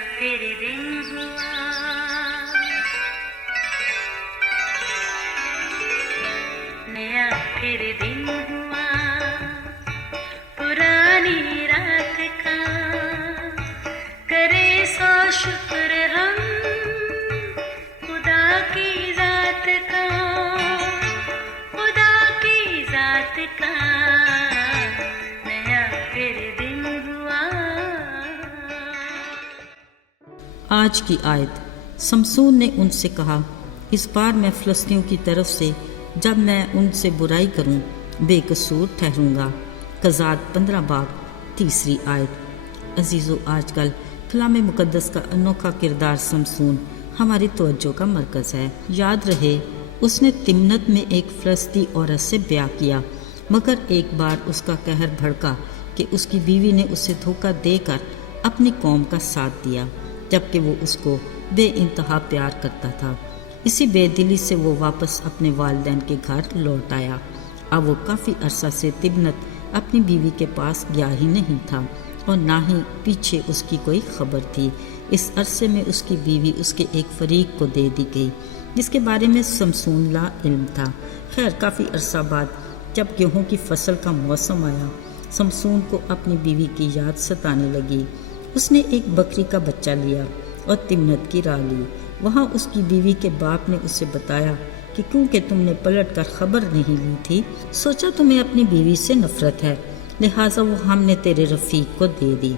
پھر دن ہوا، نیا پھر دن ہوا، پرانی رات کا کرے سو شکر ہم خدا کی ذات کا، خدا کی ذات کا نیا پھر دن ہوا۔ آج کی آیت۔ سمسون نے ان سے کہا، اس بار میں فلسطینیوں کی طرف سے جب میں ان سے برائی کروں بے قصور ٹھہروں گا۔ قضات 15 باب 3 آیت۔ عزیزو، آج کل کلام مقدس کا انوکھا کردار سمسون ہماری توجہ کا مرکز ہے۔ یاد رہے، اس نے تمنت میں ایک فلسطینی عورت سے بیاہ کیا، مگر ایک بار اس کا قہر بھڑکا کہ اس کی بیوی نے اسے دھوکہ دے کر اپنی قوم کا ساتھ دیا، جبکہ وہ اس کو بے انتہا پیار کرتا تھا۔ اسی بے دلی سے وہ واپس اپنے والدین کے گھر لوٹ آیا۔ اب وہ کافی عرصہ سے تبنت اپنی بیوی کے پاس گیا ہی نہیں تھا، اور نہ ہی پیچھے اس کی کوئی خبر تھی۔ اس عرصے میں اس کی بیوی اس کے ایک فریق کو دے دی گئی، جس کے بارے میں سمسون لا علم تھا۔ خیر، کافی عرصہ بعد جب گیہوں کی فصل کا موسم آیا، سمسون کو اپنی بیوی کی یاد ستانے لگی۔ اس نے ایک بکری کا بچہ لیا اور تمنت کی راہ لی۔ وہاں اس کی بیوی کے باپ نے اسے بتایا کہ کیونکہ تم نے پلٹ کر خبر نہیں لی تھی، سوچا تمہیں اپنی بیوی سے نفرت ہے، لہٰذا وہ ہم نے تیرے رفیق کو دے دی،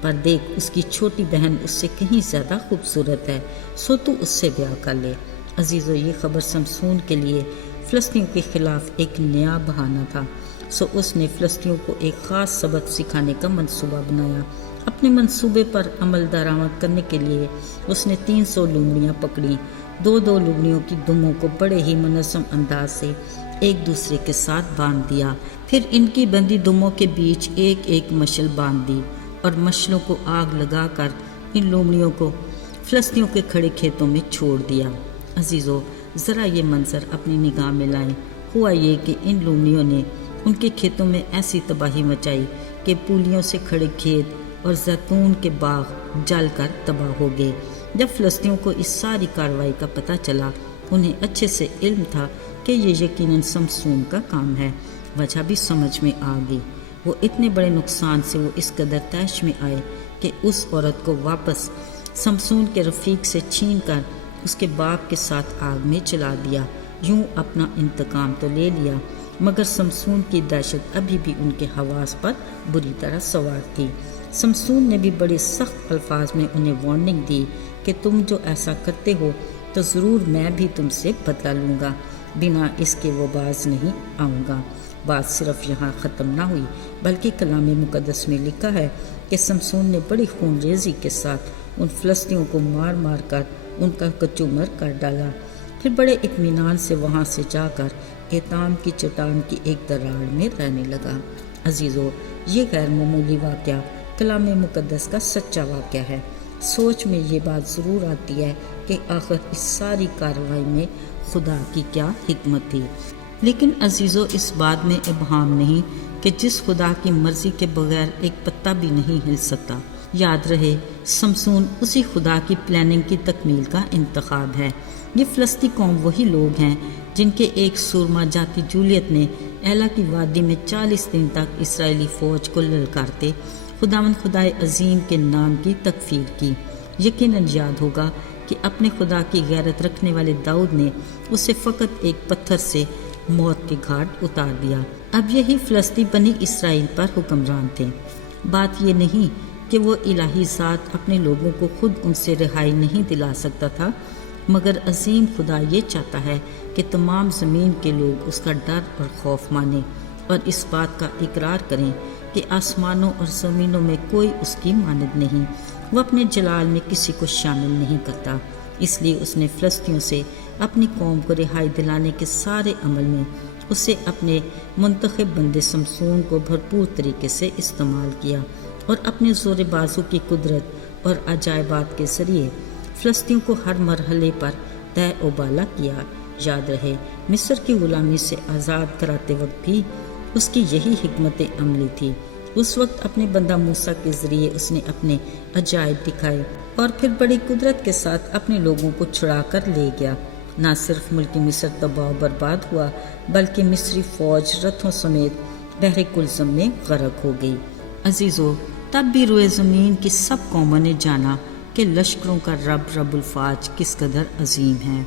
پر دیکھ اس کی چھوٹی بہن اس سے کہیں زیادہ خوبصورت ہے، سو تو اس سے بیاہ کر لے۔ عزیزو، یہ خبر سمسون کے لیے فلسطینیوں کے خلاف ایک نیا بہانہ تھا، سو اس نے فلسطینیوں کو ایک خاص سبق سکھانے کا منصوبہ بنایا۔ اپنے منصوبے پر عمل درآمد کرنے کے لیے اس نے 300 لومڑیاں پکڑیں۔ 2 لومڑیوں کی دموں کو بڑے ہی منظم انداز سے ایک دوسرے کے ساتھ باندھ دیا، پھر ان کی بندی دموں کے بیچ ایک مشل باندھ دی اور مشلوں کو آگ لگا کر ان لومڑیوں کو فلسطینیوں کے کھڑے کھیتوں میں چھوڑ دیا۔ عزیزو، ذرا یہ منظر اپنی نگاہ میں لائیں۔ ہوا یہ کہ ان لومڑیوں نے ان کے کھیتوں میں ایسی تباہی مچائی کہ پولیوں سے کھڑے کھیت اور زیتون کے باغ جل کر تباہ ہو گئے۔ جب فلسطینیوں کو اس ساری کارروائی کا پتہ چلا، انہیں اچھے سے علم تھا کہ یہ یقیناً سمسون کا کام ہے۔ وجہ بھی سمجھ میں آ گئی۔ وہ اتنے بڑے نقصان سے وہ اس قدر طیش میں آئے کہ اس عورت کو واپس سمسون کے رفیق سے چھین کر اس کے باپ کے ساتھ آگ میں جلا دیا۔ یوں اپنا انتقام تو لے لیا، مگر سمسون کی دہشت ابھی بھی ان کے حواس پر بری طرح سوار تھی۔ سمسون نے بھی بڑے سخت الفاظ میں انہیں وارننگ دی کہ تم جو ایسا کرتے ہو تو ضرور میں بھی تم سے بدلہ لوں گا، بنا اس کے وہ باز نہیں آؤں گا۔ بات صرف یہاں ختم نہ ہوئی، بلکہ کلام مقدس میں لکھا ہے کہ سمسون نے بڑی خون ریزی کے ساتھ ان فلسطینیوں کو مار مار کر ان کا کچومر کر ڈالا، پھر بڑے اطمینان سے وہاں سے جا کر ایتام کی چٹان کی ایک دراڑ میں رہنے لگا۔ عزیزو، یہ غیر معمولی واقعہ کلام مقدس کا سچا واقعہ ہے۔ سوچ میں یہ بات ضرور آتی ہے کہ آخر اس ساری کارروائی میں خدا کی کیا حکمت تھی۔ لیکن عزیزو، اس بات میں ابہام نہیں کہ جس خدا کی مرضی کے بغیر ایک پتا بھی نہیں ہل سکتا۔ یاد رہے، سمسون اسی خدا کی پلاننگ کی تکمیل کا انتخاب ہے۔ یہ فلسطینی قوم وہی لوگ ہیں جن کے ایک سورما جاتی جولیت نے ایلا کی وادی میں 40 دن تک اسرائیلی فوج کو للکارتے خداوند خدائے عظیم کے نام کی تکفیر کی۔ یقیناً یاد ہوگا کہ اپنے خدا کی غیرت رکھنے والے داؤد نے اسے فقط ایک پتھر سے موت کے گھاٹ اتار دیا۔ اب یہی فلسطینی بنی اسرائیل پر حکمران تھے۔ بات یہ نہیں کہ وہ الہی ذات اپنے لوگوں کو خود ان سے رہائی نہیں دلا سکتا تھا، مگر عظیم خدا یہ چاہتا ہے کہ تمام زمین کے لوگ اس کا ڈر اور خوف مانیں اور اس بات کا اقرار کریں کہ آسمانوں اور زمینوں میں کوئی اس کی مانند نہیں۔ وہ اپنے جلال میں کسی کو شامل نہیں کرتا، اس لیے اس نے فلسطینیوں سے اپنی قوم کو رہائی دلانے کے سارے عمل میں اسے اپنے منتخب بندے سمسون کو بھرپور طریقے سے استعمال کیا اور اپنے زور بازو کی قدرت اور عجائبات کے ذریعے فلسطینیوں کو ہر مرحلے پر طے و بالا کیا۔ یاد رہے، مصر کی غلامی سے آزاد کراتے وقت بھی اس کی یہی حکمت عملی تھی۔ اس وقت اپنے بندہ موسیٰ کے ذریعے اس نے اپنے عجائب دکھائے اور پھر بڑی قدرت کے ساتھ اپنے لوگوں کو چھڑا کر لے گیا۔ نہ صرف ملک مصر تباہ و برباد ہوا بلکہ مصری فوج رتھوں سمیت بحر کلثم میں غرق ہو گئی۔ عزیزو، تب بھی روئے زمین کی سب قوموں نے جانا کہ لشکروں کا رب الفاج کس قدر عظیم ہے۔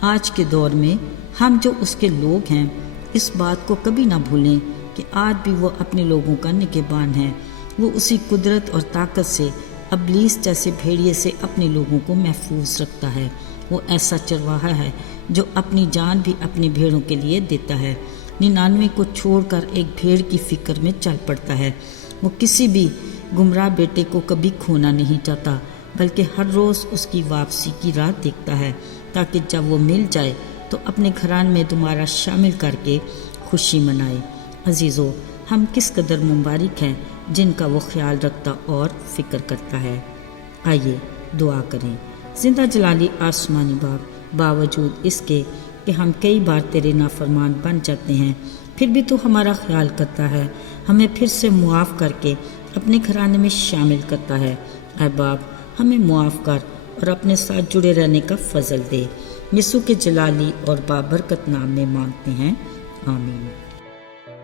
آج کے دور میں ہم جو اس کے لوگ ہیں اس بات کو کبھی نہ بھولیں کہ آج بھی وہ اپنے لوگوں کا نگہبان ہے۔ وہ اسی قدرت اور طاقت سے ابلیس جیسے بھیڑیے سے اپنے لوگوں کو محفوظ رکھتا ہے۔ وہ ایسا چرواہا ہے جو اپنی جان بھی اپنی بھیڑوں کے لیے دیتا ہے۔ 99 کو چھوڑ کر ایک بھیڑ کی فکر میں چل پڑتا ہے۔ وہ کسی بھی گمراہ بیٹے کو کبھی کھونا نہیں چاہتا بلکہ ہر روز اس کی واپسی کی راہ دیکھتا ہے تاکہ جب وہ مل جائے تو اپنے گھران میں دوبارہ شامل کر کے خوشی منائے۔ عزیزو، ہم کس قدر مبارک ہیں جن کا وہ خیال رکھتا اور فکر کرتا ہے۔ آئیے دعا کریں۔ زندہ جلالی آسمانی باپ، باوجود اس کے کہ ہم کئی بار تیرے نافرمان بن جاتے ہیں پھر بھی تو ہمارا خیال کرتا ہے، ہمیں پھر سے معاف کر کے اپنے گھرانے میں شامل کرتا ہے۔ اے باپ، ہمیں معاف کر اور اپنے ساتھ جڑے رہنے کا فضل دے۔ یسوع کے جلالی اور بابرکت نام میں مانگتے ہیں، آمین۔